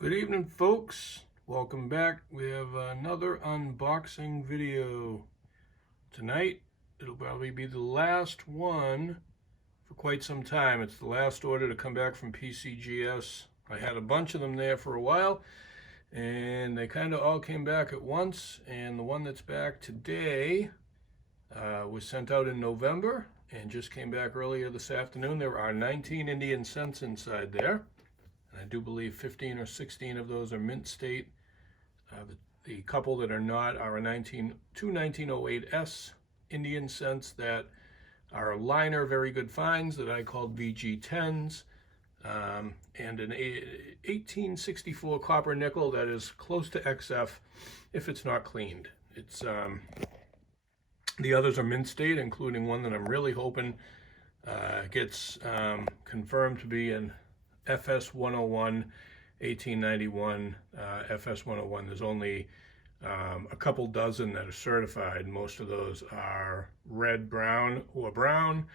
Good evening, folks. Welcome back. We have another unboxing video. Tonight, it'll probably be the last one for quite some time. It's the last order to come back from PCGS. I had a bunch of them there for a while, and they kind of all came back at once. And the one that's back today was sent out in November and just came back earlier this afternoon. There are 19 Indian cents inside there. I do believe 15 or 16 of those are mint state. The couple that are not are two 1908S Indian cents that are liner, very good finds that I called VG10s, and an 1864 copper nickel that is close to XF if it's not cleaned. It's the others are mint state, including one that I'm really hoping gets confirmed to be an FS101, 1891 FS101. There's only a couple dozen that are certified. Most of those are red, brown, or brown.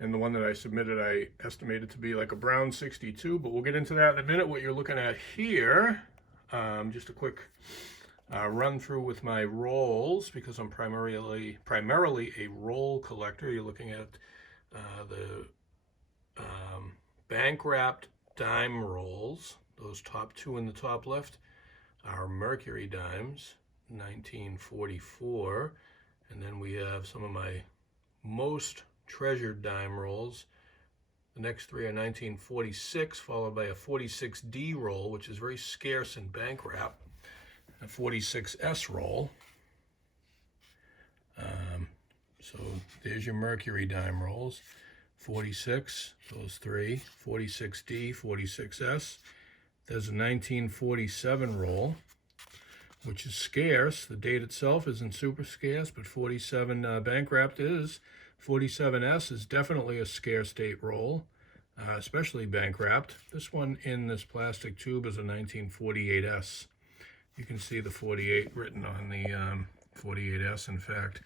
And the one that I submitted, I estimated to be like a brown 62, but we'll get into that in a minute. What you're looking at here, just a quick run through with my rolls, because I'm primarily a roll collector. You're looking at the bank wrapped dime rolls. Those top two in the top left are Mercury dimes, 1944. And then we have some of my most treasured dime rolls. The next three are 1946, followed by a 46D roll, which is very scarce in bank wrap, a 46S roll. So there's your Mercury dime rolls. 46, those three, 46D, 46S. There's a 1947 roll, which is scarce. The date itself isn't super scarce, but 47 bank wrapped is. 47S is definitely a scarce date roll, especially bank wrapped. This one in this plastic tube is a 1948S. You can see the 48 written on the 48S, in fact,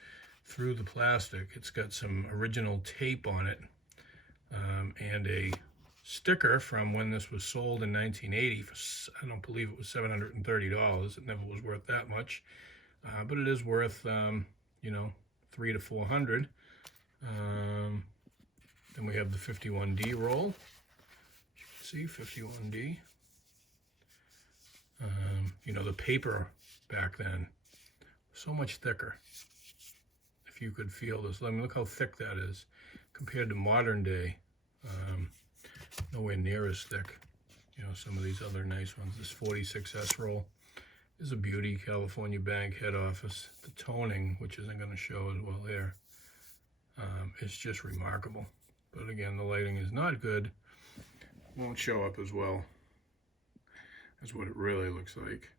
through the plastic. It's got some original tape on it. And a sticker from when this was sold in 1980 for, I don't believe it was $730. It never was worth that much, but it is worth, $300 to $400. Then we have the 51D roll. As you can see, 51D. The paper back then, so much thicker. If you could feel this, look how thick that is compared to modern day. Nowhere near as thick. Some of these other nice ones. This 46S roll is a beauty. California Bank head office. The toning, which isn't going to show as well there, is just remarkable. But again, the lighting is not good. Won't show up as well as what it really looks like.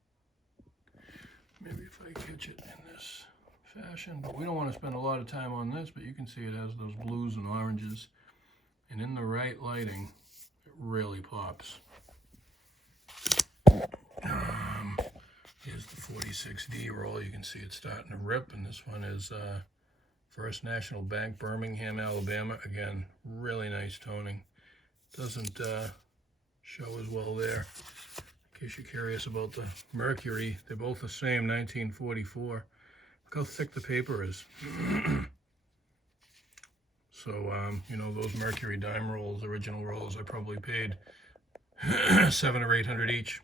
Maybe if I catch it in this fashion, but we don't want to spend a lot of time on this, but you can see it has those blues and oranges, and in the right lighting it really pops. Here's the 46D roll. You can see it's starting to rip, and this one is First National Bank, Birmingham, Alabama. Again, really nice toning. Doesn't show as well there. In case you're curious about the Mercury, they're both the same, 1944. Look how thick the paper is. So, those Mercury dime rolls, original rolls, I probably paid $700 or $800 each,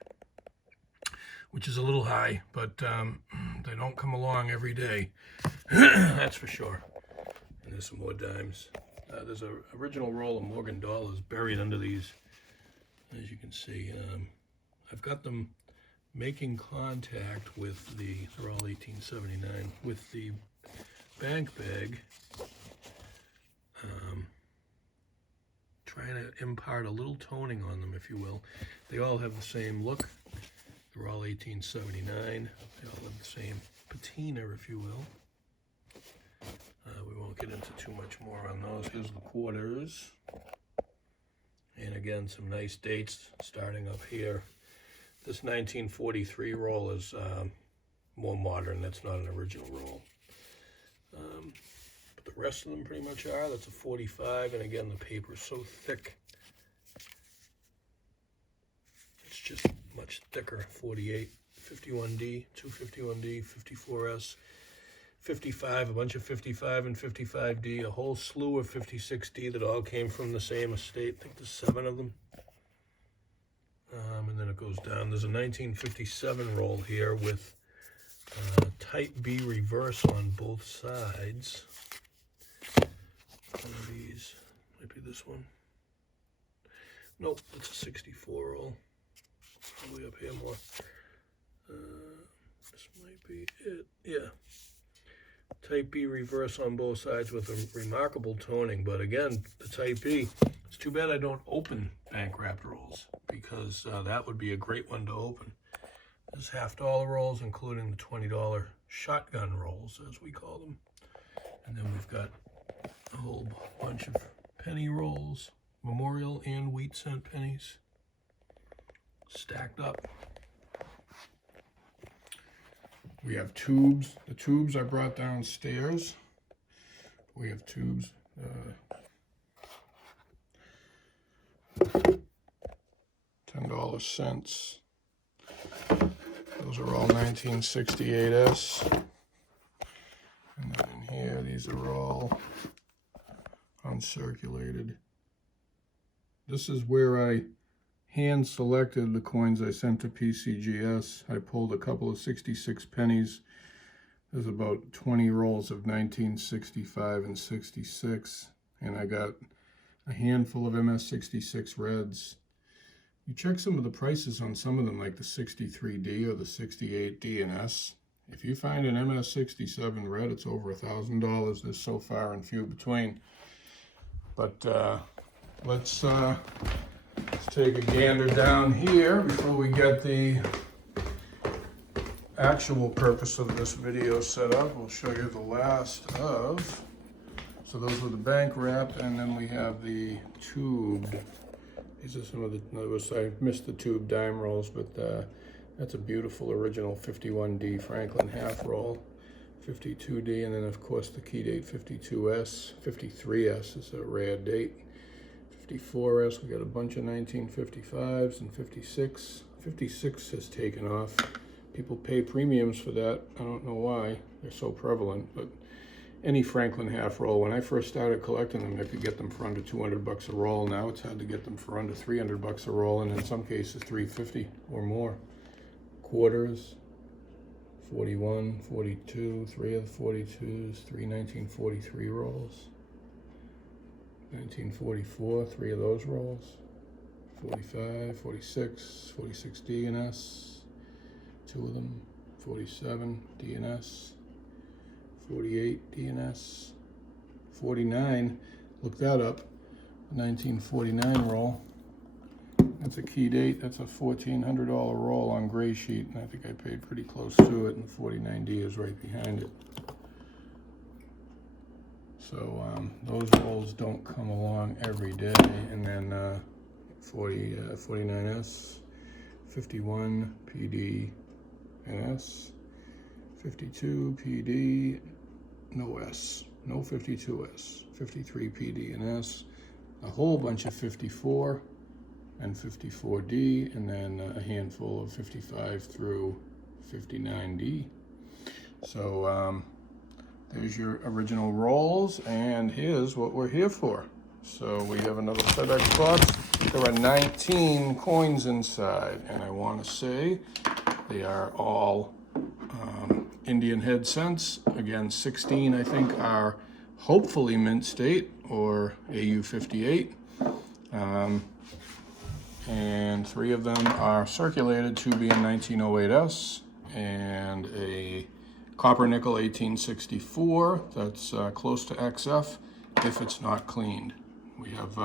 which is a little high, but they don't come along every day. That's for sure. And there's some more dimes. There's an original roll of Morgan dollars buried under these, as you can see. I've got them making contact with they're all 1879, with the bank bag, trying to impart a little toning on them, if you will. They all have the same look. They're all 1879. They all have the same patina, if you will. We won't get into too much more on those. Here's the quarters. And again, some nice dates starting up here. This 1943 roll is more modern. That's not an original roll. But the rest of them pretty much are. That's a 45, and again, the paper is so thick. It's just much much thicker. 48, 51D, 251D, 54S, 55, a bunch of 55 and 55D, a whole slew of 56D that all came from the same estate. I think there's 7 of them. And then it goes down. There's a 1957 roll here with type B reverse on both sides. One of these, might be this one. Nope, that's a 64 roll. Probably up here more. This might be it. Yeah. Type B reverse on both sides with a remarkable toning. But again, the Type B, it's too bad I don't open bank wrapped rolls, because that would be a great one to open. There's $half rolls, including the $20 shotgun rolls, as we call them. And then we've got a whole bunch of penny rolls, memorial and wheat cent pennies, stacked up. We have tubes. The tubes I brought downstairs. We have tubes. $10 cents. Those are all 1968S. And then in here, these are all uncirculated. This is where I hand selected the coins I sent to PCGS. I pulled a couple of 66 pennies. There's about 20 rolls of 1965 and 66. And I got a handful of MS66 reds. You check some of the prices on some of them, like the 63D or the 68D and S. If you find an MS67 red, it's over $1,000. There's so far and few between. But let's take a gander down here before we get the actual purpose of this video set up. We'll show you the last of. So those were the bank wrap, and then we have the tube. These are some of the, I missed the tube dime rolls, but that's a beautiful original 51D Franklin half roll, 52D, and then of course the key date 52S, 53S is a rare date, 54S, we got a bunch of 1955s and 56. 56 has taken off. People pay premiums for that. I don't know why, they're so prevalent, but any Franklin half roll, when I first started collecting them, I could get them for under 200 bucks a roll. Now it's hard to get them for under 300 bucks a roll, and in some cases 350 or more. Quarters, 41, 42, 3 of the 42s, 3 1943 rolls. 1944, 3 of those rolls. 45, 46, 46D and S, 2 of them. 47, D and S. 48 DNS, 49, look that up, 1949 roll. That's a key date, that's a $1,400 roll on gray sheet, and I think I paid pretty close to it, and the 49D is right behind it. So those rolls don't come along every day. And then 49S, 51 PD and S, 52 PD, no S, no 52S, 53 PD and S, a whole bunch of 54 and 54D, and then a handful of 55 through 59D. So there's your original rolls, and here's what we're here for. So we have another FedEx box. There are 19 coins inside, and I want to say they are all Indian head cents. Again, 16 I think are hopefully mint state or AU58, and 3 of them are circulated, 2 being 1908S and a copper nickel 1864 that's close to XF if it's not cleaned. We have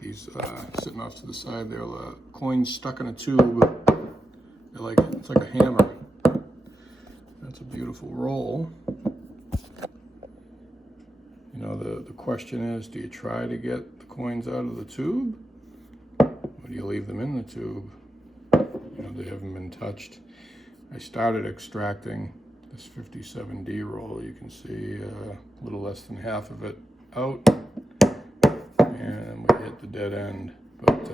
these sitting off to the side there, coins stuck in a tube. They're like, it's like a hammer. That's a beautiful roll. You know, the question is, do you try to get the coins out of the tube, or do you leave them in the tube? You know, they haven't been touched. I started extracting this 57D roll. You can see a little less than half of it out, and we hit the dead end. But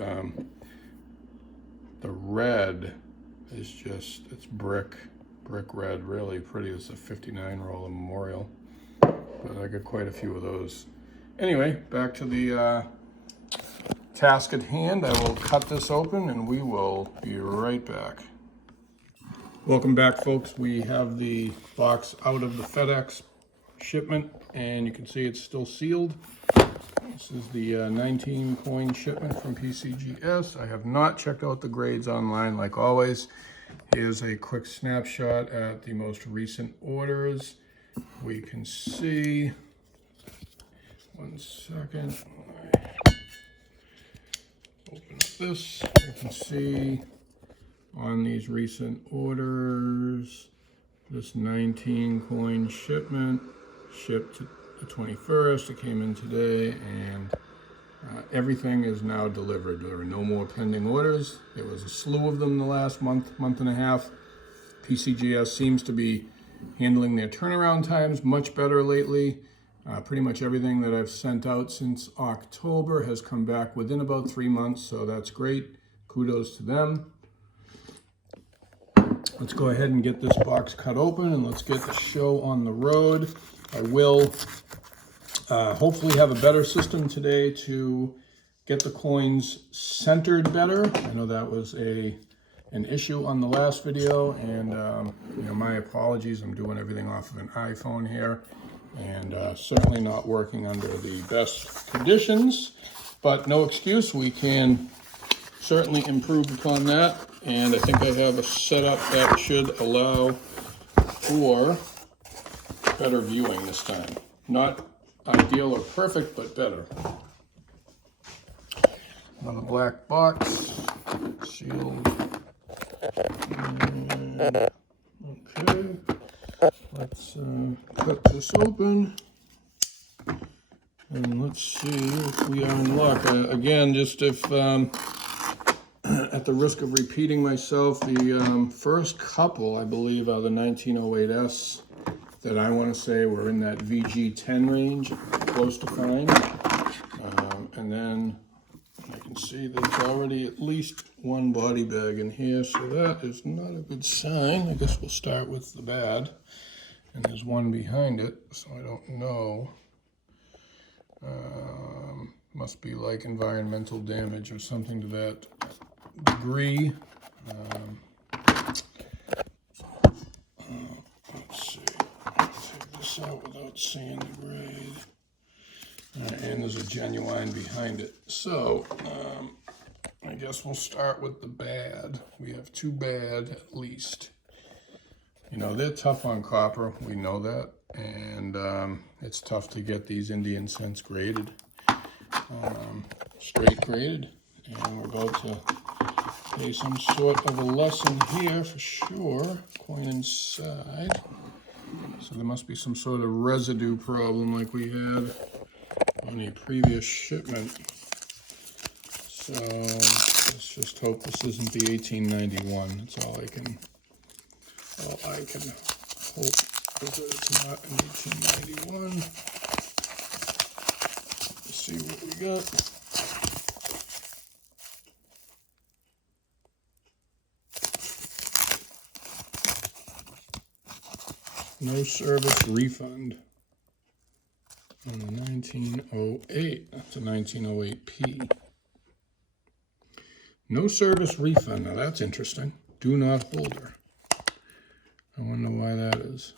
the red is just, it's brick red, really pretty. It's a 59 roller Memorial, but I got quite a few of those. Anyway, back to the task at hand. I will cut this open and we will be right back. Welcome back, folks. We have the box out of the FedEx shipment, and you can see it's still sealed. This is the 19 coin shipment from PCGS. I have not checked out the grades online like always. Here's a quick snapshot at the most recent orders. We can see, one second, open up this, you can see on these recent orders, this 19 coin shipment shipped the 21st. It came in today, and everything is now delivered. There are no more pending orders. There was a slew of them the last month and a half. PCGS seems to be handling their turnaround times much better lately. Pretty much everything that I've sent out since October has come back within about 3 months, so that's great. Kudos to them. Let's go ahead and get this box cut open and let's get the show on the road. I will hopefully have a better system today to get the coins centered better. I know that was an issue on the last video, and you know, my apologies. I'm doing everything off of an iPhone here, and certainly not working under the best conditions, but no excuse. We can certainly improve upon that, and I think I have a setup that should allow for better viewing this time. Not ideal or perfect, but better. Another black box, sealed. And, okay, let's cut this open, and let's see if we are in luck. Again, just if at the risk of repeating myself, the first couple, I believe, are the 1908S that I want to say were in that VG10 range, close to fine. And then I can see there's already at least one body bag in here, so that is not a good sign. I guess we'll start with the bad. And there's one behind it, so I don't know. Must be like environmental damage or something to that degree. Let's see. Take this out without seeing the grade. And there's a genuine behind it. So I guess we'll start with the bad. We have two bad at least. You know, they're tough on copper. We know that. And it's tough to get these Indian cents graded. Straight graded. And we're about to pay some sort of a lesson here for sure. Coin inside. So there must be some sort of residue problem like we had on a previous shipment. So let's just hope this isn't the 1891. That's all I can hope is that it's not an 1891. Let's see what we got. No service refund on the 1908. That's a 1908P. No service refund. Now that's interesting. Do not holder. I wonder why that is.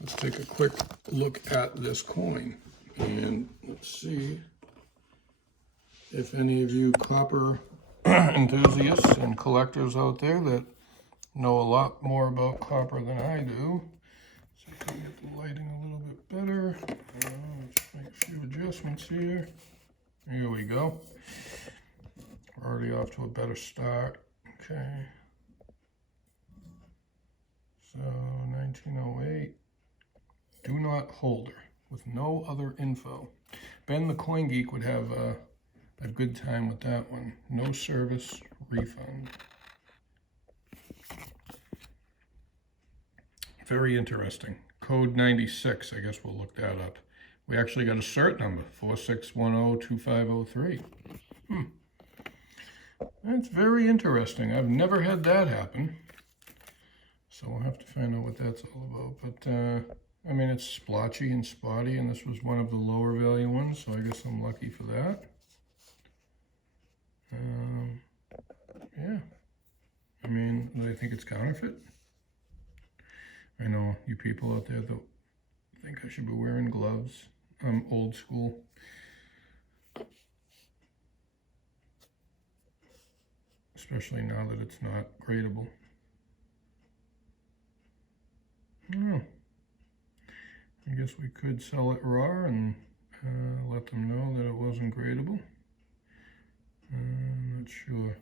Let's take a quick look at this coin and let's see if any of you copper enthusiasts and collectors out there that know a lot more about copper than I do. So if I can get the lighting a little bit better. Let's make a few adjustments here. Here we go. We're already off to a better start. Okay. So 1908. Do not holder with no other info. Ben the Coin Geek would have a good time with that one. No service refund. Very interesting. Code 96, I guess we'll look that up. We actually got a cert number, 46102503. That's very interesting. I've never had that happen. So we'll have to find out what that's all about. But, I mean, it's splotchy and spotty, and this was one of the lower value ones, so I guess I'm lucky for that. Yeah. I mean, do they think it's counterfeit? I know you people out there that think I should be wearing gloves. I'm old school. Especially now that it's not gradable. Oh, I guess we could sell it raw and let them know that it wasn't gradable. I'm not sure.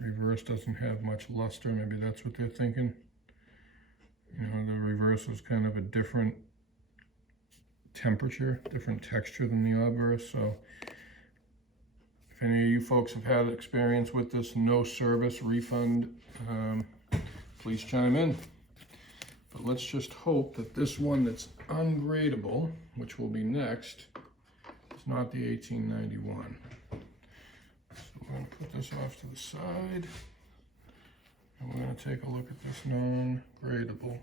Reverse doesn't have much luster. Maybe that's what they're thinking. You know, the reverse was kind of a different temperature, different texture than the obverse. So if any of you folks have had experience with this no service refund, please chime in. But let's just hope that this one that's ungradable, which will be next, is not the 1891. So we're going to put this off to the side, and we're going to take a look at this non-gradable.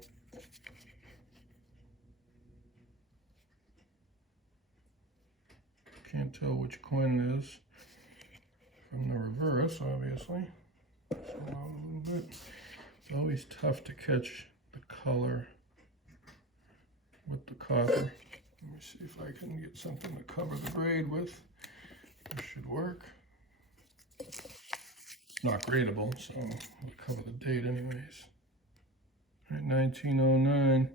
Can't tell which coin it is from the reverse, obviously. So out a little bit. It's always tough to catch the color with the copper. Let me see if I can get something to cover the grade with. This should work. It's not gradable, so we'll cover the date anyways. All right, 1909.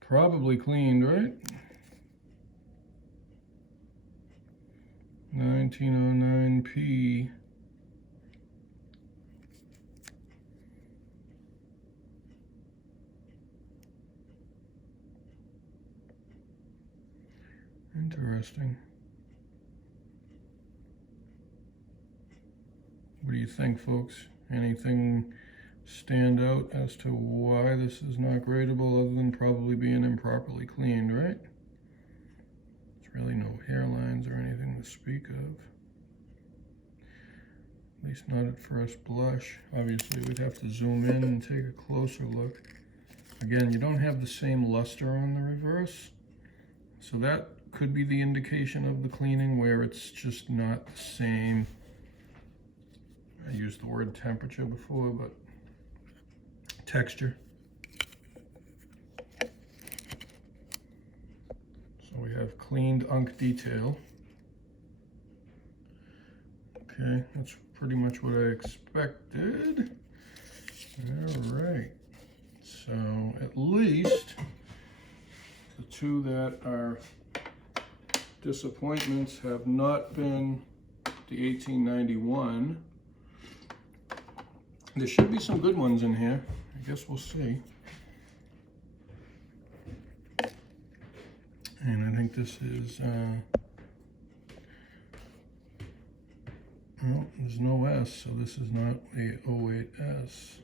Probably cleaned, right? 1909P. Interesting. What do you think, folks? Anything stand out as to why this is not gradable other than probably being improperly cleaned, right? There's really no hairlines or anything to speak of. At least not at first blush. Obviously, we'd have to zoom in and take a closer look. Again, you don't have the same luster on the reverse, so that could be the indication of the cleaning where it's just not the same. I used the word temperature before, but texture. So we have cleaned unk detail. Okay, that's pretty much what I expected. All right, so at least the two that are disappointments have not been the 1891. There should be some good ones in here. I guess we'll see. And I think this is, well, there's no S, so this is not a 08S.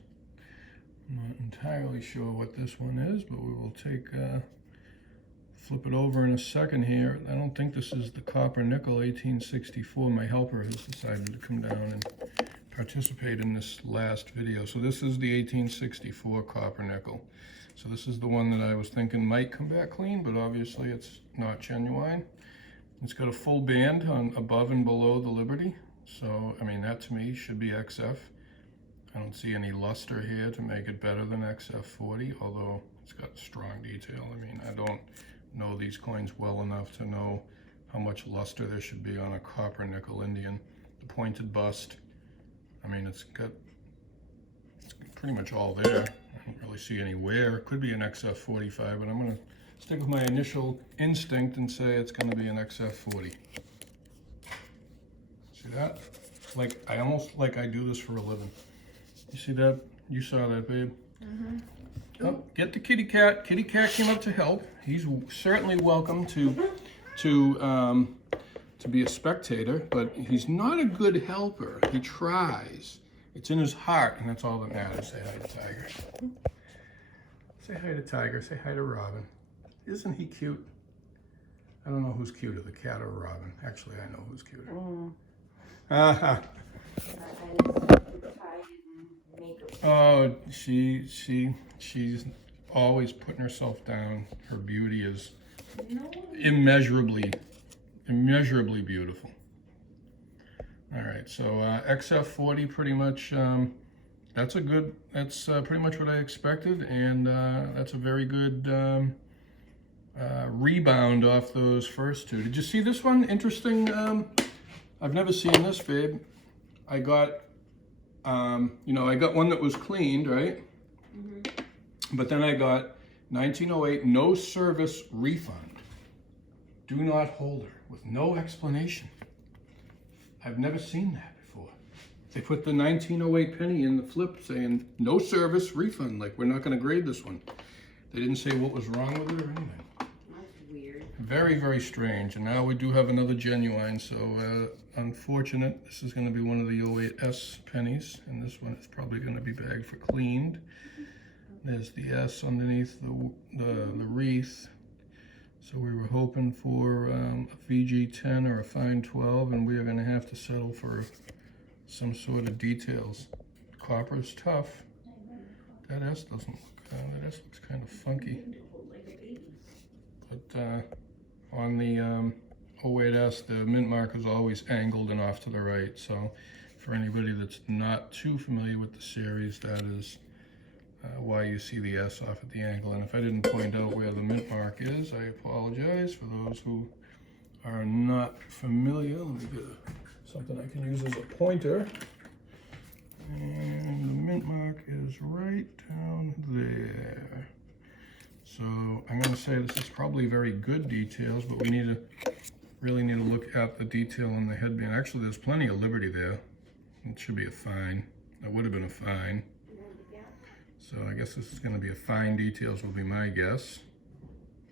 I'm not entirely sure what this one is, but we will take, flip it over in a second here. I don't think this is the copper nickel 1864. My helper has decided to come down and participate in this last video. So this is the 1864 copper nickel. So this is the one that I was thinking might come back clean, but obviously it's not genuine. It's got a full band on above and below the Liberty. So, I mean, that to me should be XF. I don't see any luster here to make it better than XF40, although it's got strong detail. I mean, I don't know these coins well enough to know how much luster there should be on a copper nickel Indian. The pointed bust, I mean, it's pretty much all there. I don't really see any wear. It could be an XF45, but I'm going to stick with my initial instinct and say it's going to be an XF40. See that? Like, I almost like I do this for a living. You see that? You saw that, babe? Mm-hmm. Oh, get the kitty cat. Kitty cat came up to help. He's certainly welcome to be a spectator, but he's not a good helper. He tries. It's in his heart, and that's all that matters. Say hi to Tiger. Say hi to Tiger. Say hi to Robin. Isn't he cute? I don't know who's cuter, the cat or Robin. Actually, I know who's cuter. Oh, she's always putting herself down. Her beauty is immeasurably beautiful. All right, so XF40 pretty much, that's pretty much what I expected, and that's a very good rebound off those first two. Did you see this one? Interesting. I've never seen this, babe. I got, I got one that was cleaned, right? Mm-hmm. But then I got 1908 no service refund. Do not hold her, with no explanation. I've never seen that before. They put the 1908 penny in the flip saying no service refund, like we're not going to grade this one. They didn't say what was wrong with it or anything. That's weird. Very, very strange. And now we do have another genuine, so unfortunate. This is going to be one of the 08S pennies, and this one is probably going to be bagged for cleaned. There's the S underneath the wreath. So we were hoping for a VG10 or a fine 12, and we are going to have to settle for some sort of details. Copper is tough. That S doesn't look, that S looks kind of funky. But on the 08S, the mint mark is always angled and off to the right. So for anybody that's not too familiar with the series, that is why you see the S off at the angle. And if I didn't point out where the mint mark is, I apologize for those who are not familiar. Let me get something I can use as a pointer. And the mint mark is right down there. So I'm going to say this is probably very good details, but we really need to look at the detail on the headband. Actually, there's plenty of liberty there. It should be a fine. That would have been a fine. So I guess this is going to be a fine details will be my guess.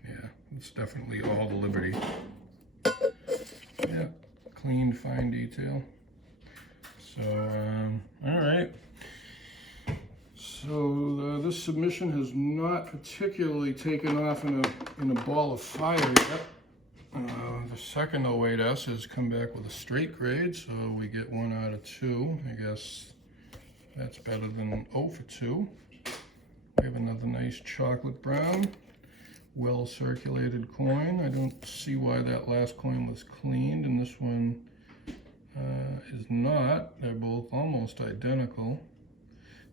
Yeah, it's definitely all the liberty. Yeah, clean fine detail. So, all right. So this submission has not particularly taken off in a ball of fire yet. The second 08S has come back with a straight grade, so we get 1 out of 2. I guess that's better than 0 for 2. We have another nice chocolate brown, well circulated coin. I don't see why that last coin was cleaned and this one is not. They're both almost identical.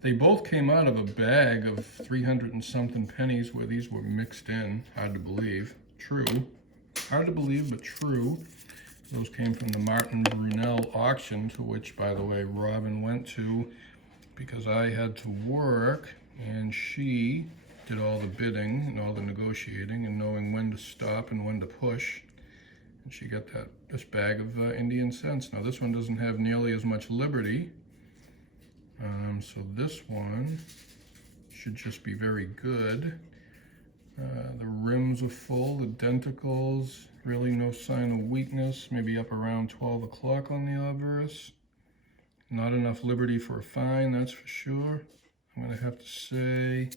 They both came out of a bag of 300 and something pennies where these were mixed in. Hard to believe. True. Hard to believe, but true. Those came from the Martin Brunel auction, to which, by the way, Robin went to because I had to work. And she did all the bidding and all the negotiating and knowing when to stop and when to push. And she got this bag of Indian cents. Now this one doesn't have nearly as much liberty. So this one should just be very good. The rims are full, the denticles, really no sign of weakness. Maybe up around 12 o'clock on the obverse. Not enough liberty for a fine, that's for sure. I'm going to have to say,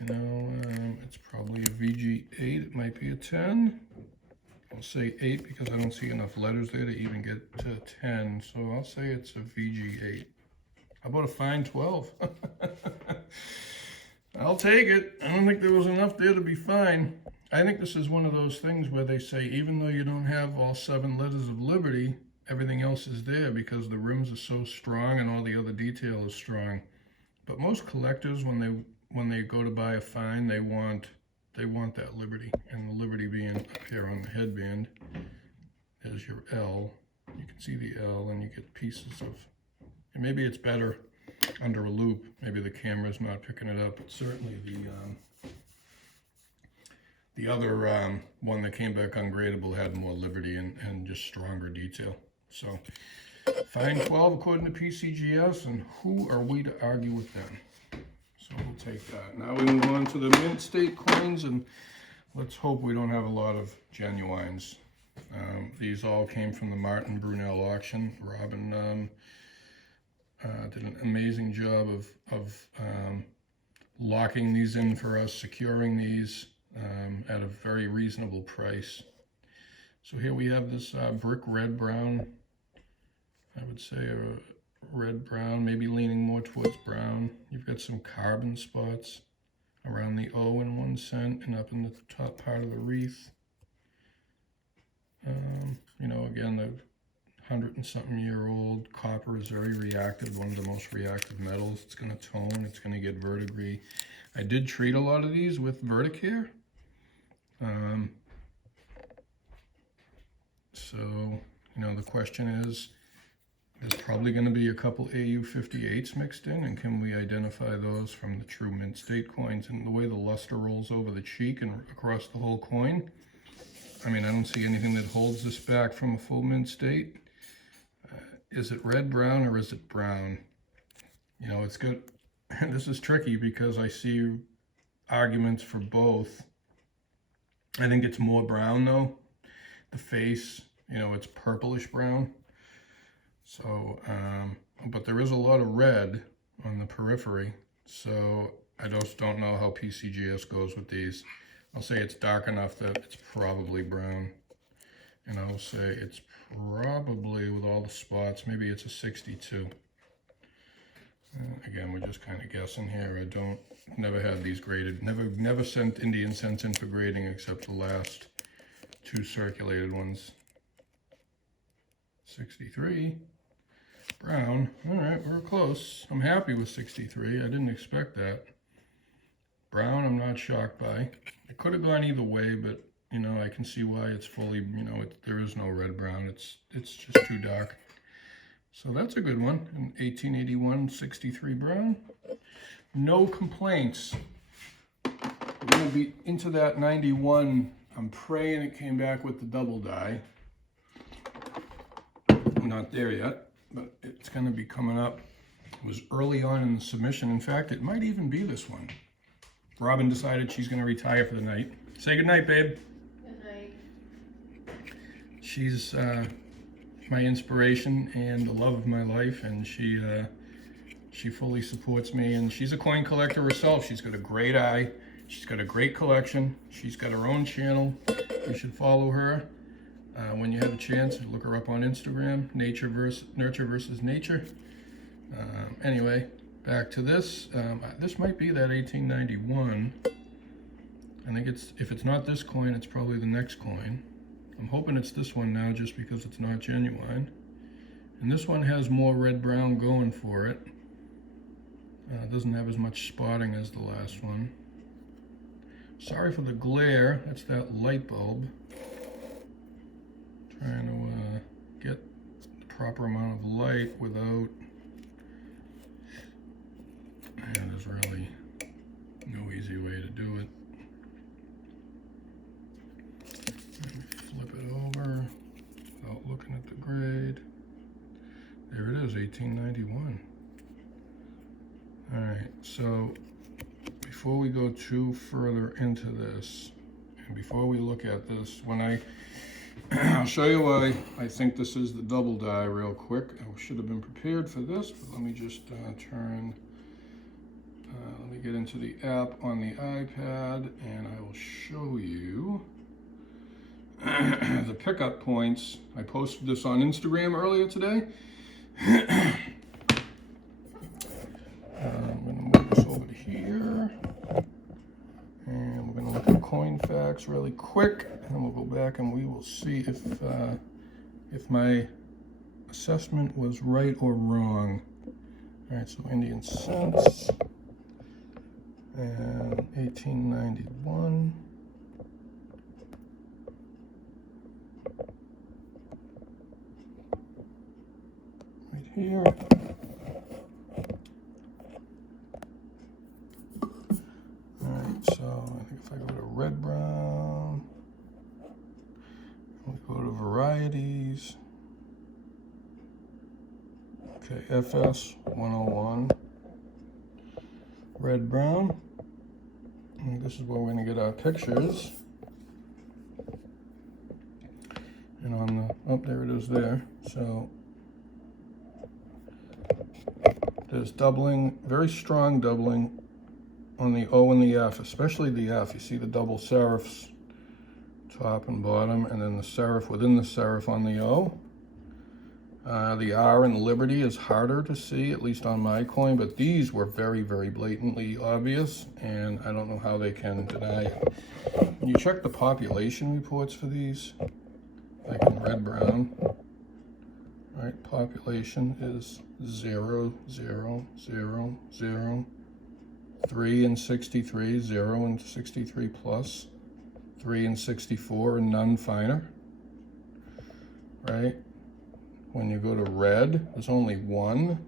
it's probably a VG8. It might be a 10. I'll say 8 because I don't see enough letters there to even get to 10. So I'll say it's a VG8. How about a fine 12? I'll take it. I don't think there was enough there to be fine. I think this is one of those things where they say, even though you don't have all 7 letters of liberty, everything else is there because the rims are so strong and all the other detail is strong. But most collectors, when they go to buy a fine, they want that liberty, and the liberty being up here on the headband. There's your L. You can see the L, and you get pieces of. And maybe it's better under a loop. Maybe the camera's not picking it up. But certainly the other one that came back ungradable had more liberty and just stronger detail. So. Fine 12 according to PCGS, and who are we to argue with them? So we'll take that. Now we move on to the mint state coins, and let's hope we don't have a lot of genuines. These all came from the Martin Brunel auction. Robin did an amazing job of locking these in for us, securing these at a very reasonable price. So here we have this brick red brown would say a red brown, maybe leaning more towards brown. You've got some carbon spots around the O in 1 cent and up in the top part of the wreath. You know, again, the 100-and-something-year-old copper is very reactive, one of the most reactive metals. It's going to tone, it's going to get verdigris. I did treat a lot of these with Verticare. So, you know, the question is, there's probably going to be a couple AU58s mixed in, and can we identify those from the true mint state coins? And the way the luster rolls over the cheek and across the whole coin, I mean, I don't see anything that holds this back from a full mint state. Is it red, brown, or is it brown? You know, it's good. This is tricky because I see arguments for both. I think it's more brown though. The face, you know, it's purplish brown. So, but there is a lot of red on the periphery. So I just don't know how PCGS goes with these. I'll say it's dark enough that it's probably brown. And I'll say it's probably, with all the spots, maybe it's a 62. Again, we're just kind of guessing here. Never had these graded. Never sent Indian cents in for grading except the last 2 circulated ones. 63. Brown. All right, we're close. I'm happy with 63. I didn't expect that. Brown, I'm not shocked by. It could have gone either way, but you know, I can see why it's fully, you know, there is no red brown. It's just too dark. So that's a good one. In 1881, 63 brown. No complaints. We're going to be into that 91. I'm praying it came back with the double die. I'm not there yet, but it's going to be coming up. It was early on in the submission. In fact, it might even be this one. Robin decided she's going to retire for the night. Say good night, babe. Good night. She's my inspiration and the love of my life, and she fully supports me, and she's a coin collector herself. She's got a great eye. She's got a great collection. She's got her own channel. You should follow her. When you have a chance, look her up on Instagram, Nurture versus Nature. Anyway, back to this. This might be that 1891. I think if it's not this coin, it's probably the next coin. I'm hoping it's this one now just because it's not genuine. And this one has more red-brown going for it. It doesn't have as much spotting as the last one. Sorry for the glare. That's that light bulb. Trying to get the proper amount of light without... And there's really no easy way to do it. Let me flip it over without looking at the grade. There it is, 1891. All right, so before we go too further into this, and before we look at this, I'll show you why I think this is the double die real quick. I should have been prepared for this, but let me just let me get into the app on the iPad, and I will show you the pickup points. I posted this on Instagram earlier today. I'm going to move this over to here, and we're going to look at coin facts really quick, and we'll go back and we will see if my assessment was right or wrong. All right, so Indian cents and 1891. Right here. Alright, so I think if I go to red brown, we go to varieties. Okay, FS101. Red brown. And this is where we're going to get our pictures. And on the, oh, there it is there. So there's doubling, very strong doubling on the O and the F, especially the F. You see the double serifs top and bottom, and then the serif within the serif on the O. The R in Liberty is harder to see, at least on my coin, but these were very, very blatantly obvious, and I don't know how they can deny it. When you check the population reports for these, like in red, brown, right, population is 0, 0, 0, 0, 3 and 63, 0 and 63 plus, 3 and 64, and none finer, right? When you go to red, there's only one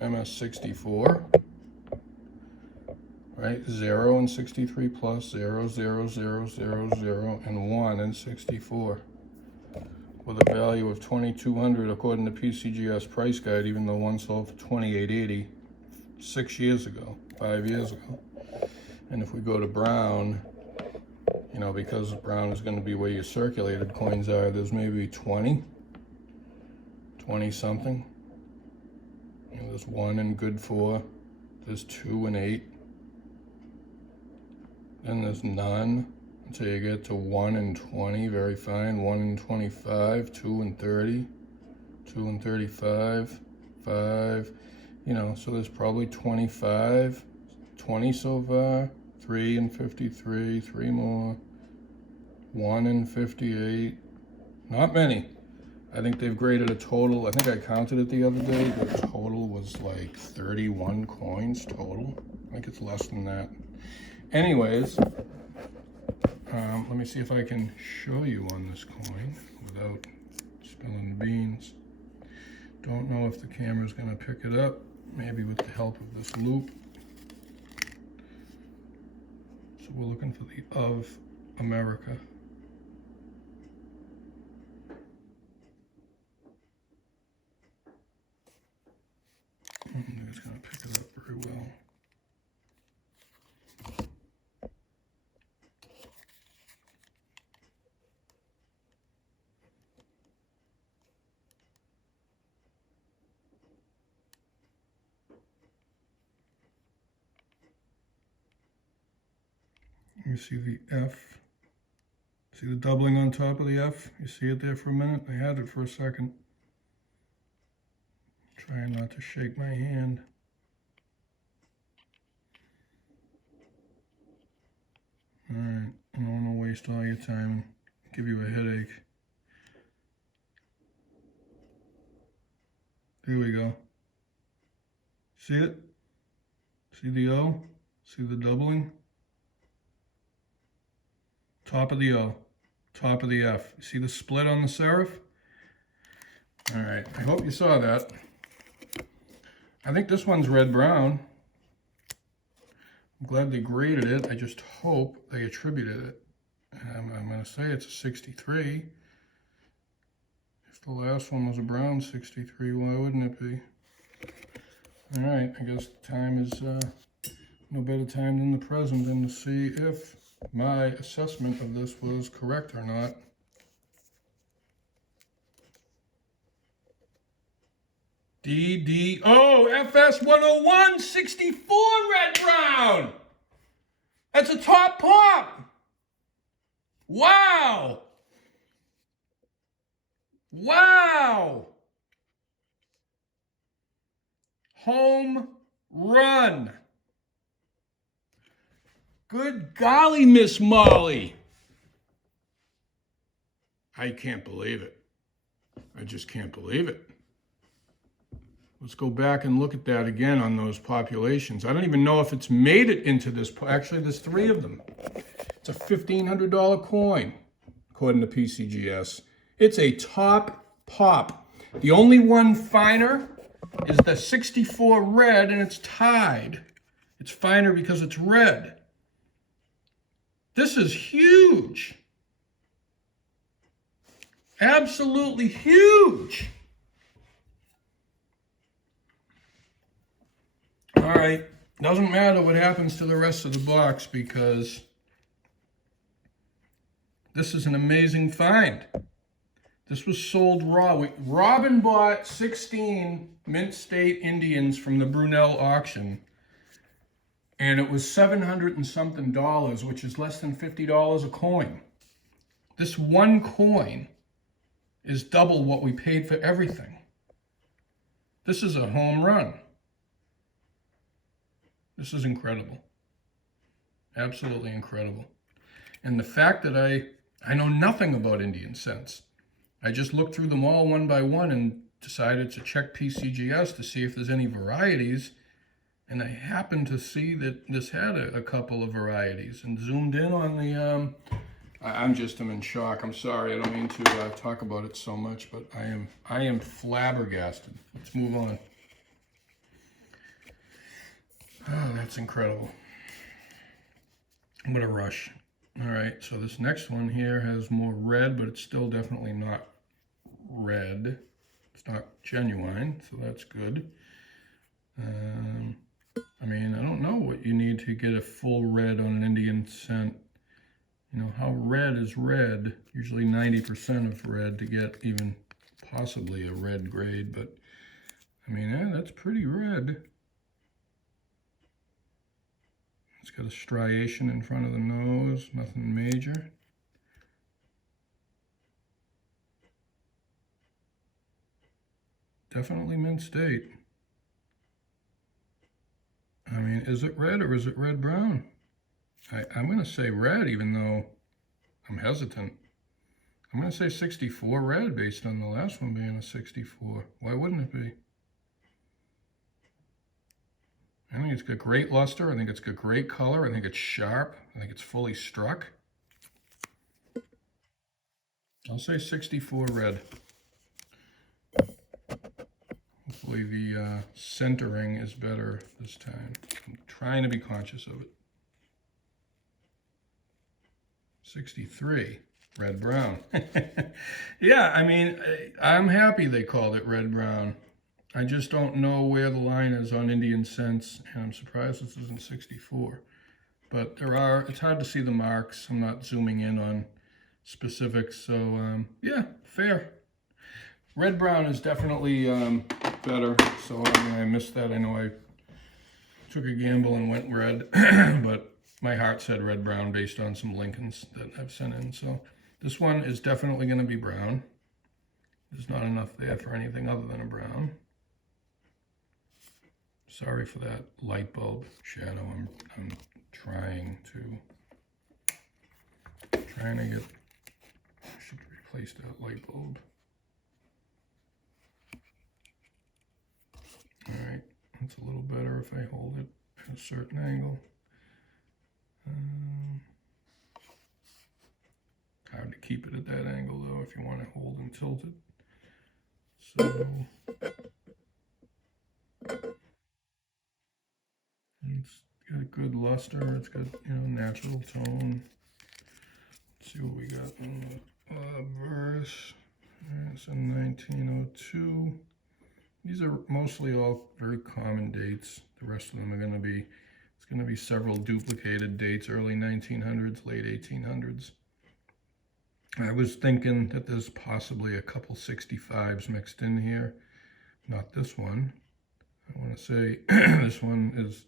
MS64, right? 0 and 63 plus, 0, 0, 0, 0, 0, and 1 and 64. With a value of 2,200 according to PCGS price guide, even though one sold for 2,880 6 years ago, 5 years ago. And if we go to brown, you know, because brown is going to be where your circulated coins are, there's maybe 20 something. You know, there's 1 and good 4, there's 2 and 8, then there's none until you get to 1 and 20, very fine, 1 and 25, 2 and 30, 2 and 35, 5, you know, so there's probably 25, 20 so far, 3 and 53, 3 more, 1 and 58, not many. I think they've graded a total, I think I counted it the other day, the total was like 31 coins total. I think it's less than that. Anyways, let me see if I can show you on this coin without spilling the beans. Don't know if the camera's gonna pick it up, maybe with the help of this loop. So we're looking for the of America. I think it's going to pick it up very well. You see the F. See the doubling on top of the F? You see it there for a minute? I had it for a second. Trying not to shake my hand. All right, I don't want to waste all your time and give you a headache. There we go. See it? See the O? See the doubling? Top of the O, top of the F. You see the split on the serif? All right, I hope you saw that. I think this one's red-brown. I'm glad they graded it. I just hope they attributed it. I'm going to say it's a 63. If the last one was a brown 63, why wouldn't it be? All right, I guess the time is no better time than the present than to see if my assessment of this was correct or not. DDO FS101 64 red brown. That's a top pop. Wow. Wow. Home run. Good golly, Miss Molly. I can't believe it. I just can't believe it. Let's go back and look at that again on those populations. I don't even know if it's made it into this. Actually, there's 3 of them. It's a $1,500 coin, according to PCGS. It's a top pop. The only one finer is the 64 red, and it's tied. It's finer because it's red. This is huge. Absolutely huge. All right, doesn't matter what happens to the rest of the box because this is an amazing find. This was sold raw. Robin bought 16 Mint State Indians from the Brunel auction, and it was $700 and something, which is less than $50 a coin. This one coin is double what we paid for everything. This is a home run. This is incredible. Absolutely incredible. And the fact that I know nothing about Indian scents. I just looked through them all one by one and decided to check PCGS to see if there's any varieties. And I happened to see that this had a couple of varieties, and zoomed in on the, I'm in shock. I'm sorry, I don't mean to talk about it so much, but I am flabbergasted. Let's move on. Oh, that's incredible. What a rush. All right, so this next one here has more red, but it's still definitely not red. It's not genuine, so that's good. I mean, I don't know what you need to get a full red on an Indian scent. You know, how red is red? Usually 90% of red to get even possibly a red grade, but I mean, that's pretty red. It's got a striation in front of the nose, nothing major. Definitely mint state. I mean, is it red or is it red brown? I'm going to say red, even though I'm hesitant. I'm going to say 64 red based on the last one being a 64. Why wouldn't it be? I think it's got great luster. I think it's got great color. I think it's sharp. I think it's fully struck. I'll say 64 red. Hopefully the centering is better this time. I'm trying to be conscious of it. 63, red brown. Yeah, I mean, I'm happy they called it red brown. I just don't know where the line is on Indian scents, and I'm surprised this isn't 64. But it's hard to see the marks. I'm not zooming in on specifics, so yeah, fair. Red brown is definitely better, so I missed that. I know I took a gamble and went red, but my heart said red brown based on some Lincolns that I've sent in. So this one is definitely going to be brown. There's not enough there for anything other than a brown. Sorry for that light bulb shadow. I'm trying to get, I should replace that light bulb. All right, it's a little better if I hold it at a certain angle. Hard to keep it at that angle though if you want to hold and tilt it. So it's got good luster. It's got, you know, natural tone. Let's see what we got in the verse. It's in 1902. These are mostly all very common dates. The rest of them are going to be, it's going to be several duplicated dates, early 1900s, late 1800s. I was thinking that there's possibly a couple 65s mixed in here. Not this one. I want to say this one is,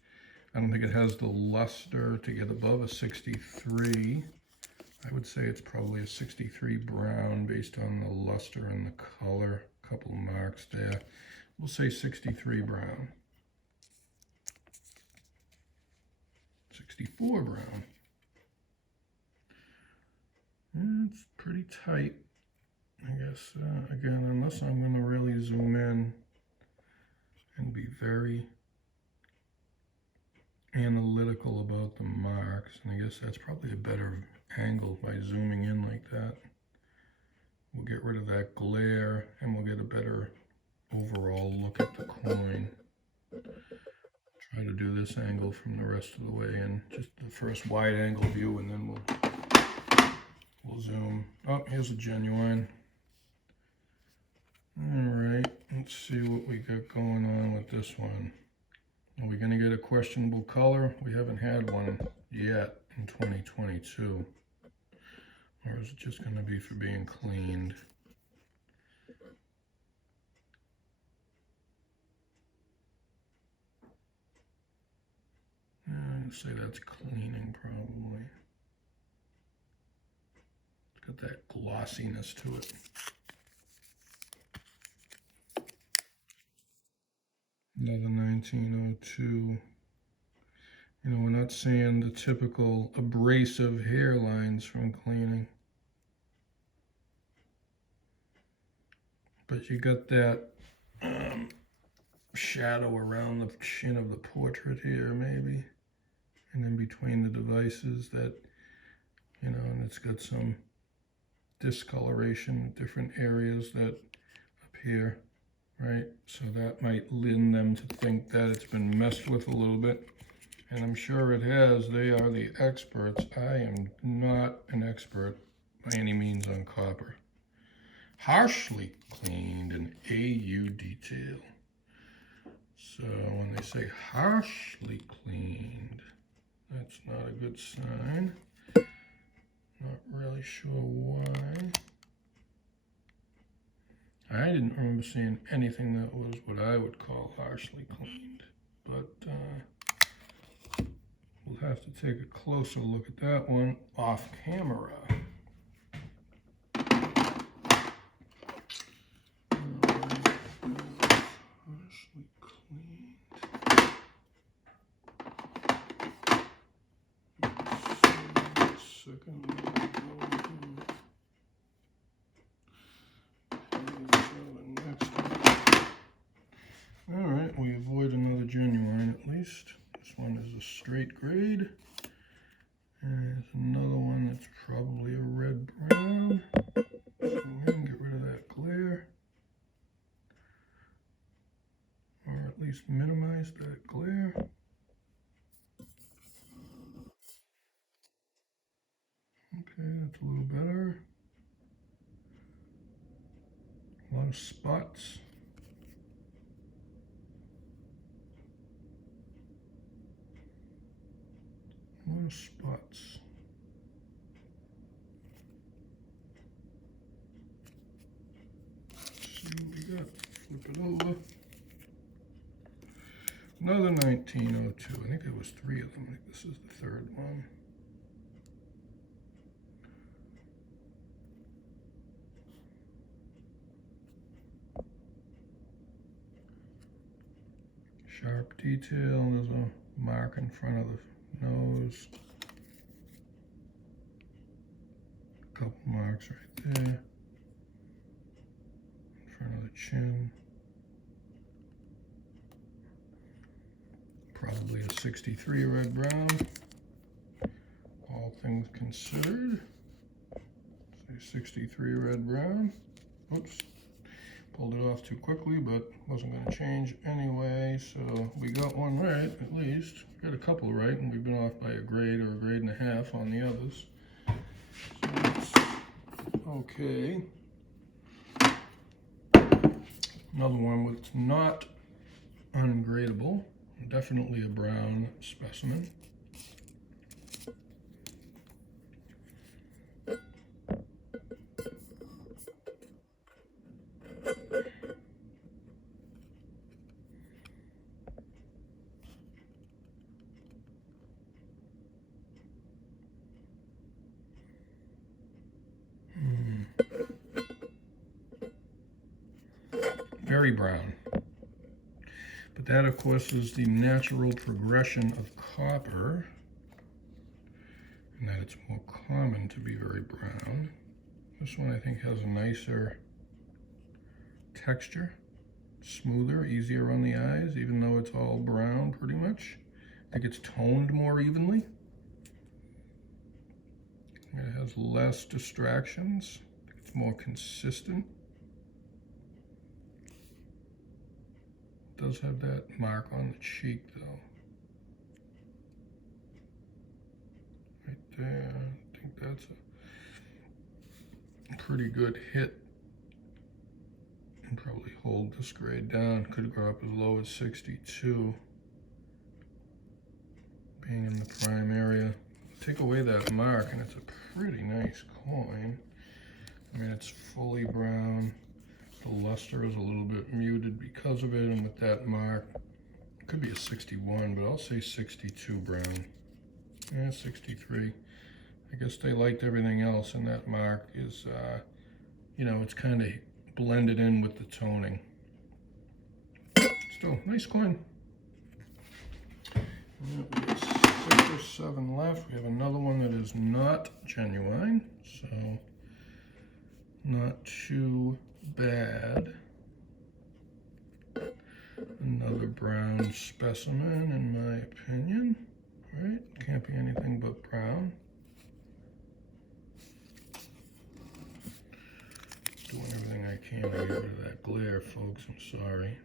I don't think it has the luster to get above a 63. I would say it's probably a 63 brown based on the luster and the color. A couple marks there. We'll say 63 brown. 64 brown. It's pretty tight, I guess. Again, unless I'm going to really zoom in and be very analytical about the marks, and I guess that's probably a better angle by zooming in like that. We'll get rid of that glare and we'll get a better overall look at the coin. Try to do this angle from the rest of the way in, just the first wide angle view, and then we'll zoom. Oh, here's a genuine. All right, let's see what we got going on with this one. Are we going to get a questionable color? We haven't had one yet in 2022. Or is it just going to be for being cleaned? I'd say that's cleaning probably. It's got that glossiness to it. Another 1902. You know, we're not seeing the typical abrasive hairlines from cleaning. But you got that shadow around the chin of the portrait here, maybe. And in between the devices that, you know, and it's got some discoloration, different areas that appear, right? So that might lead them to think that it's been messed with a little bit. And I'm sure it has. They are the experts. I am not an expert by any means on copper. Harshly cleaned and AU detail. So when they say harshly cleaned, that's not a good sign. Not really sure why. I didn't remember seeing anything that was what I would call harshly cleaned, but we'll have to take a closer look at that one off camera. Harshly cleaned. Second. All right, we avoid another genuine at least. This one is a straight grade. And there's another one that's probably a red brown. And get rid of that glare. Or at least minimize that glare. Okay, that's a little better. A lot of spots. A lot of spots. Let's see what we got. Flip it over. Another 1902. I think there was 3 of them. I think this is the 3rd one. Sharp detail. There's a mark in front of the nose. A couple marks right there. In front of the chin. Probably a 63 red brown. All things considered. Say 63 red brown. Oops. Pulled it off too quickly, but wasn't going to change anyway, so we got one right, at least. Got a couple right, and we've been off by a grade or a grade and a half on the others. So that's okay. Another one that's not ungradable. Definitely a brown specimen. Very brown. But that, of course, is the natural progression of copper, and that it's more common to be very brown. This one, I think, has a nicer texture, smoother, easier on the eyes, even though it's all brown pretty much. I think it's toned more evenly. It has less distractions. I think it's more consistent. It does have that mark on the cheek though. Right there. I think that's a pretty good hit. And probably hold this grade down. Could go up as low as 62. Being in the prime area. Take away that mark and it's a pretty nice coin. I mean, it's fully brown. The luster is a little bit muted because of it, and with that mark, it could be a 61, but I'll say 62 brown. Yeah, 63. I guess they liked everything else, and that mark is, you know, it's kind of blended in with the toning. It's still, nice coin. We got 6 or 7 left. We have another one that is not genuine, so not too bad. Another brown specimen, in my opinion. Right? Can't be anything but brown. Doing everything I can to get rid of that glare, folks. I'm sorry.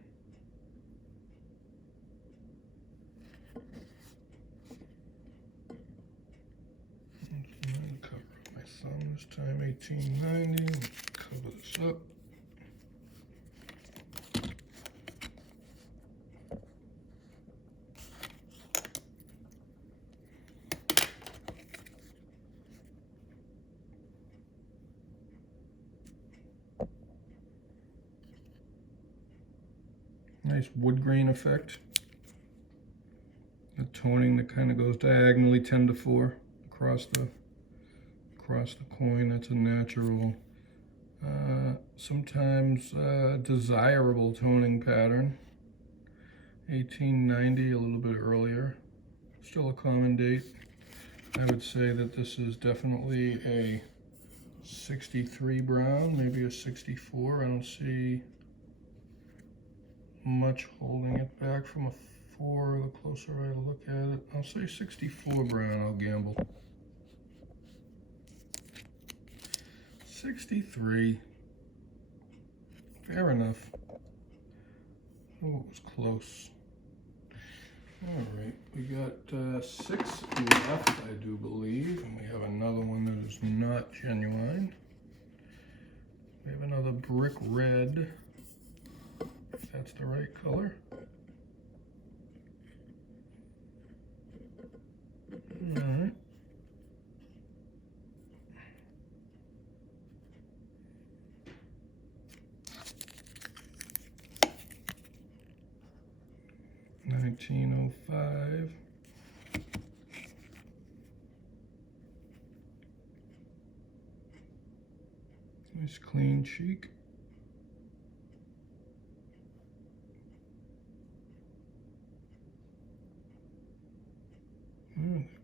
Cover up my thumb this time, 1890. Cover this up. Nice wood grain effect. The toning that kind of goes diagonally 10 to 4 across the coin. That's a natural, sometimes desirable toning pattern. 1890, a little bit earlier. Still a common date. I would say that this is definitely a 63 brown, maybe a 64. I don't see much holding it back from a 4 the closer I look at it. I'll say 64 brown, I'll gamble. 63. Fair enough. Oh, it was close. Alright, we got 6 left, I do believe, and we have another one that is not genuine. We have another brick red. If that's the right color. All right. $19.05. Nice clean cheek.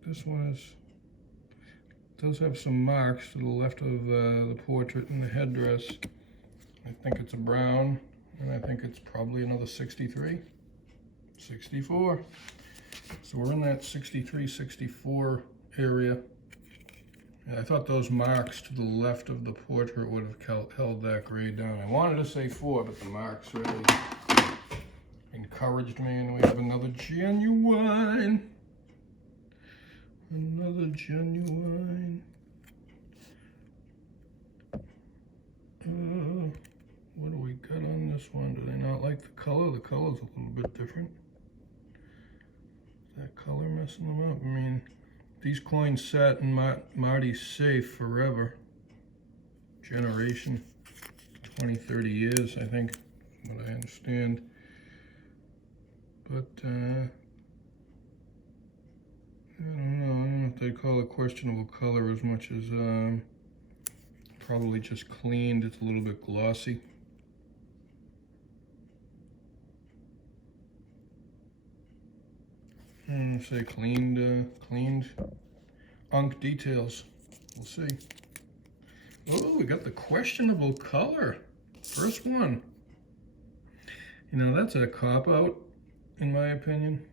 This one does have some marks to the left of the portrait and the headdress. I think it's a brown, and I think it's probably another 63, 64. So we're in that 63, 64 area. And I thought those marks to the left of the portrait would have held that grade down. I wanted to say 4, but the marks really encouraged me, and we have another genuine. Another genuine. What do we got on this one? Do they not like the color? The color's a little bit different. Is that color messing them up? I mean, these coins sat in Marty's safe forever. Generation, 20, 30 years, I think, from what I understand. But, I don't know if they call it questionable color as much as probably just cleaned. It's a little bit glossy. I'm gonna say cleaned, unk details. We'll see. Oh, we got the questionable color. First one. You know, that's a cop-out, in my opinion.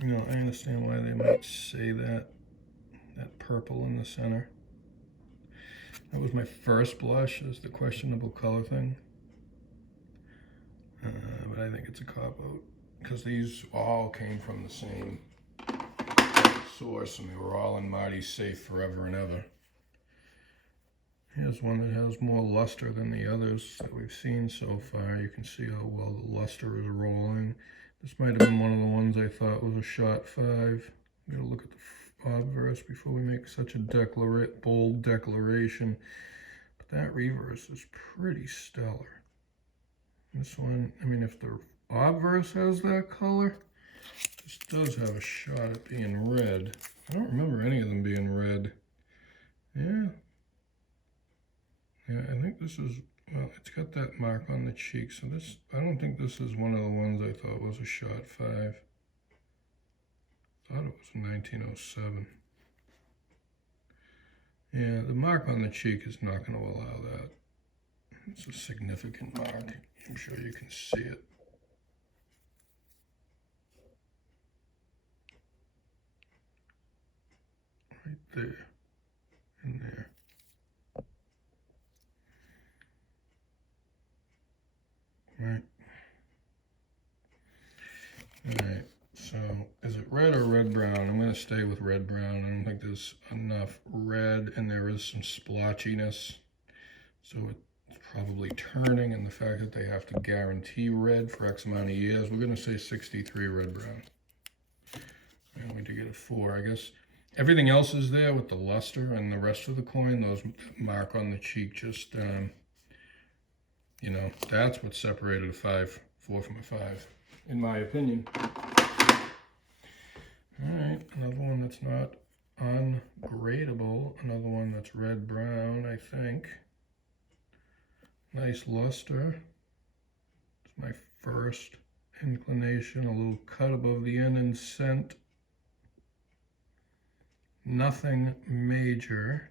You know, I understand why they might say that purple in the center. That was my first blush, is the questionable color thing. But I think it's a cop-out, because these all came from the same source, and they were all in Marty's safe forever and ever. Here's one that has more luster than the others that we've seen so far. You can see how well the luster is rolling. This might have been one of the ones I thought was a shot 5. Gotta look at the obverse before we make such a bold declaration. But that reverse is pretty stellar. This one, I mean, if the obverse has that color, this does have a shot at being red. I don't remember any of them being red. Yeah. Yeah, I think this is, well, it's got that mark on the cheek, so this, I don't think this is one of the ones I thought was a shot 5. Thought it was 1907. Yeah, the mark on the cheek is not going to allow that. It's a significant mark. I'm sure you can see it. Right there. In there. Right. Alright, so is it red or red-brown? I'm going to stay with red-brown. I don't think there's enough red, and there is some splotchiness. So it's probably turning, and the fact that they have to guarantee red for X amount of years, we're going to say 63 red-brown. And we did get a 4, I guess. Everything else is there with the luster and the rest of the coin. Those mark on the cheek just, you know, that's what separated a 4 from a 5. In my opinion. Alright, another one that's not ungradable, another one that's red-brown, I think. Nice luster. It's my first inclination, a little cut above the end in cent. Nothing major.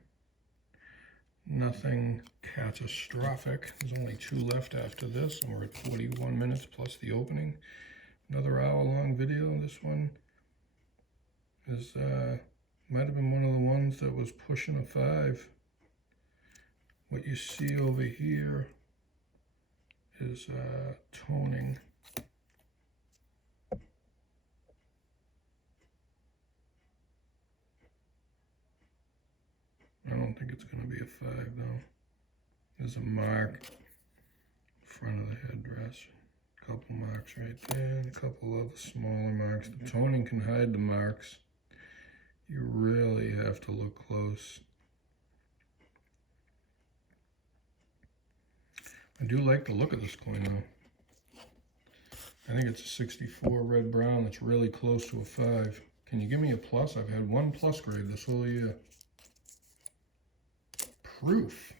Nothing catastrophic. There's only 2 left after this, and we're at 41 minutes plus the opening. Another hour-long video. This one is might have been one of the ones that was pushing a 5. What you see over here is toning. I don't think it's going to be a 5 though. There's a mark in front of the headdress. A couple marks right there, and a couple other smaller marks. The toning can hide the marks. You really have to look close. I do like the look of this coin though. I think it's a 64 red-brown that's really close to a 5. Can you give me a plus? I've had 1 plus grade this whole year. Proof.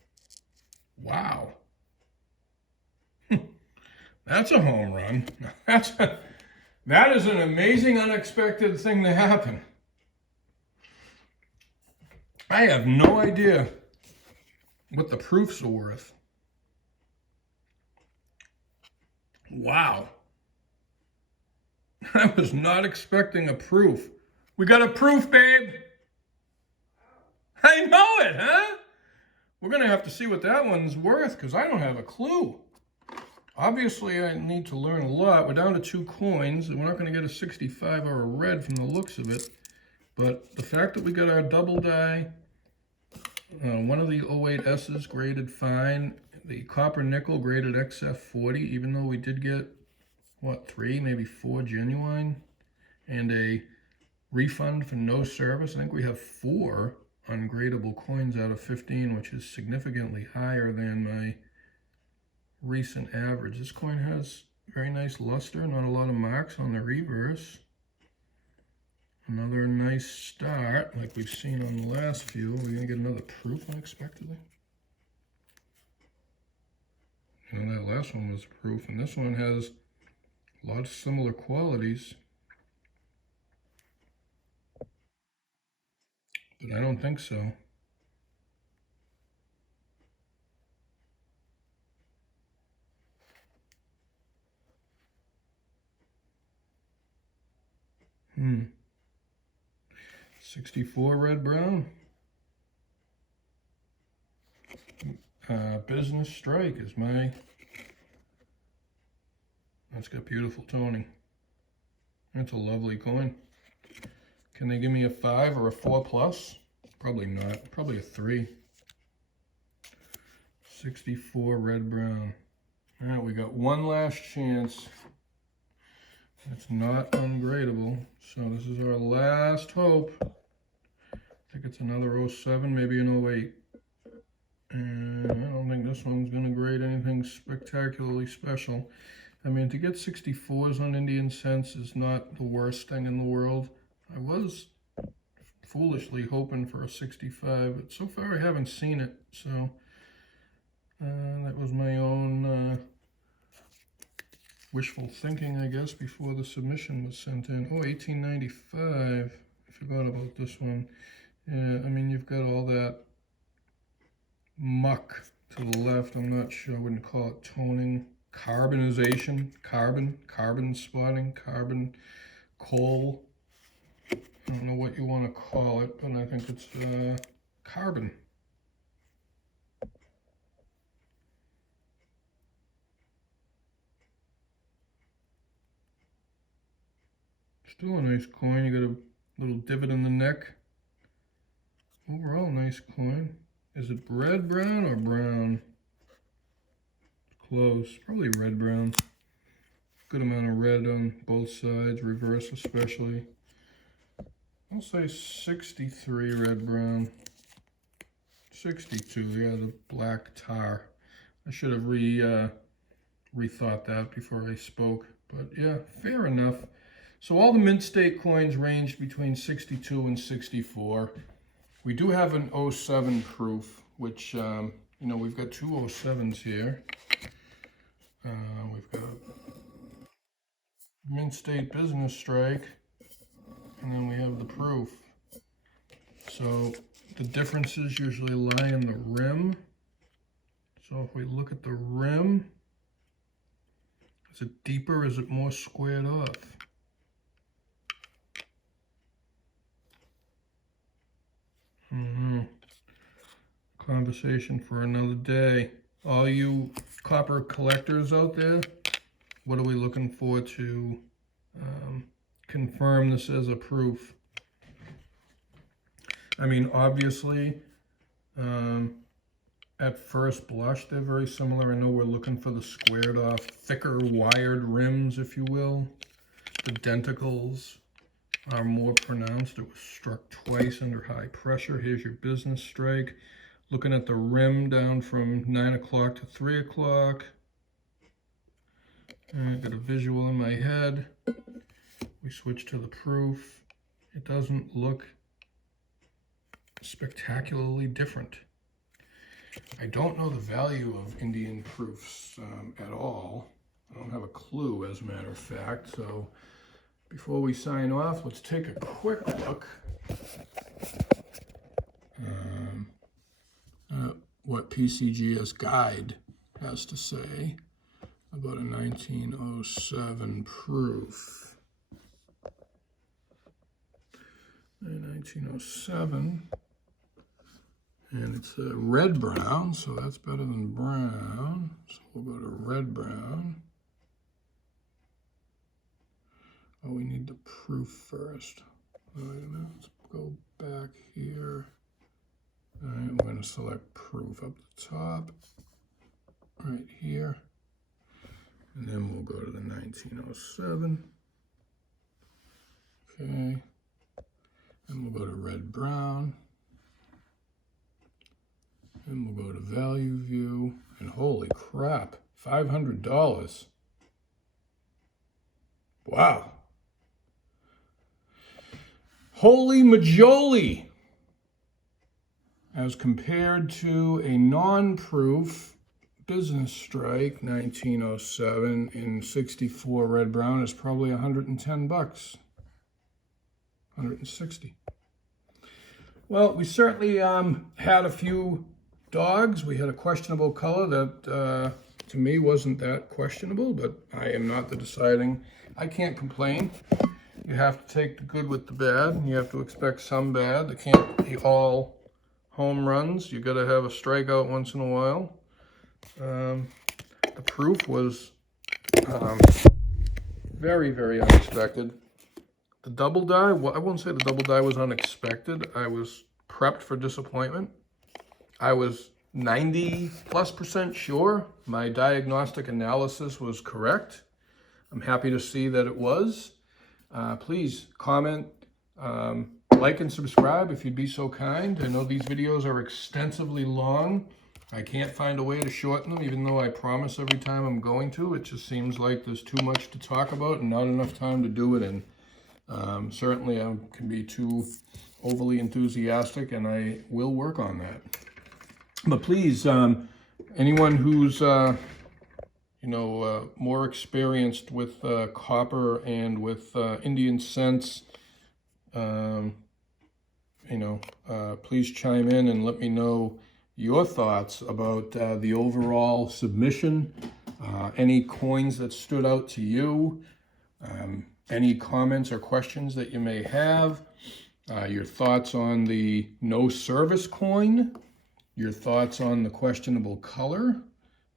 Wow. That's a home run. That is an amazing, unexpected thing to happen. I have no idea what the proofs are worth. Wow. I was not expecting a proof. We got a proof, babe. I know it, huh? We're going to have to see what that one's worth because I don't have a clue. Obviously, I need to learn a lot. We're down to 2 coins, and we're not going to get a 65 or a red from the looks of it. But the fact that we got our double die, one of the 08S's graded fine, the copper nickel graded XF40, even though we did get, what, 3, maybe 4 genuine, and a refund for no service. I think we have 4 ungradable coins out of 15, which is significantly higher than my recent average. This coin has very nice luster, not a lot of marks on the reverse. Another nice start, like we've seen on the last few. We're going to get another proof unexpectedly. You know, that last one was proof, and this one has a lot of similar qualities. But I don't think so. — 64 red-brown. Business strike is my... That's got beautiful toning. That's a lovely coin. Can they give me a 5 or a 4 plus? Probably not. Probably a 3. 64 red-brown. All right, we got one last chance. It's not ungradable, so this is our last hope. I think it's another 07, maybe an 08. And I don't think this one's going to grade anything spectacularly special. I mean, to get 64s on Indian cents is not the worst thing in the world. I was foolishly hoping for a 65, but so far I haven't seen it, so that was my own wishful thinking, I guess, before the submission was sent in. Oh, 1895, I forgot about this one. Yeah, I mean, you've got all that muck to the left. I'm not sure, I wouldn't call it toning. Carbonization, carbon spotting, carbon coal. I don't know what you want to call it, but I think it's carbon. Still a nice coin. You got a little divot in the neck. Overall, nice coin. Is it red brown or brown? Close. Probably red brown. Good amount of red on both sides, reverse especially. I'll say 63 red brown. 62, yeah, the black tar. I should have rethought that before I spoke, but yeah, fair enough. So all the mint state coins ranged between 62 and 64. We do have an 07 proof, which, you know, we've got two 07s here. We've got mint state business strike, and then we have the proof. So the differences usually lie in the rim. So if we look at the rim, is it deeper? Is it more squared off? Conversation for another day. All you copper collectors out there, what are we looking for to confirm this as a proof? I mean, obviously, at first blush, they're very similar. I know we're looking for the squared off, thicker wired rims, if you will. The denticles are more pronounced. It was struck twice under high pressure. Here's your business strike. Looking at the rim down from 9 o'clock to 3 o'clock. I got a visual in my head. We switch to the proof. It doesn't look spectacularly different. I don't know the value of Indian proofs at all. I don't have a clue, as a matter of fact. So before we sign off, let's take a quick look at what PCGS Guide has to say about a 1907 proof. 1907, and it's a red brown, so that's better than brown. So we'll go to red brown. Oh, we need the proof first. Wait a minute, let's go back here. All right, we're going to select proof up the top, right here. And then we'll go to the 1907. Okay. And we'll go to red brown. And we'll go to value view. And holy crap, $500. Wow. Holy majoli! As compared to a non-proof business strike 1907 in 64 red brown is probably 110 bucks. 160. Well, we certainly had a few dogs. We had a questionable color that to me wasn't that questionable, but I am not the deciding. I can't complain. You have to take the good with the bad, and you have to expect some bad. They can't be all home runs. You got to have a strikeout once in a while. The proof was very, very unexpected. The double die, well, I won't say the double die was unexpected. I was prepped for disappointment. I was 90+% sure my diagnostic analysis was correct. I'm happy to see that it was. Please comment, like and subscribe if you'd be so kind. I know these videos are extensively long. I can't find a way to shorten them, even though I promise every time I'm going to. It just seems like there's too much to talk about and not enough time to do it in. Certainly I can be too overly enthusiastic, and I will work on that. But please, anyone who's more experienced with copper and with Indian cents, please chime in and let me know your thoughts about the overall submission, any coins that stood out to you, any comments or questions that you may have, your thoughts on the no service coin, your thoughts on the questionable color,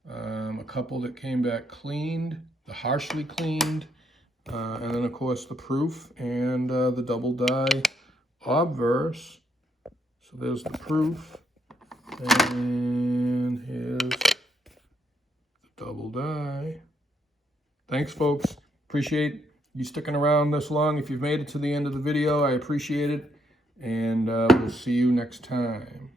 a couple that came back cleaned, the harshly cleaned, and then of course the proof and the double die obverse. So there's the proof, and here's the double die. Thanks, folks. Appreciate you sticking around this long. If you've made it to the end of the video, I appreciate it, and we'll see you next time.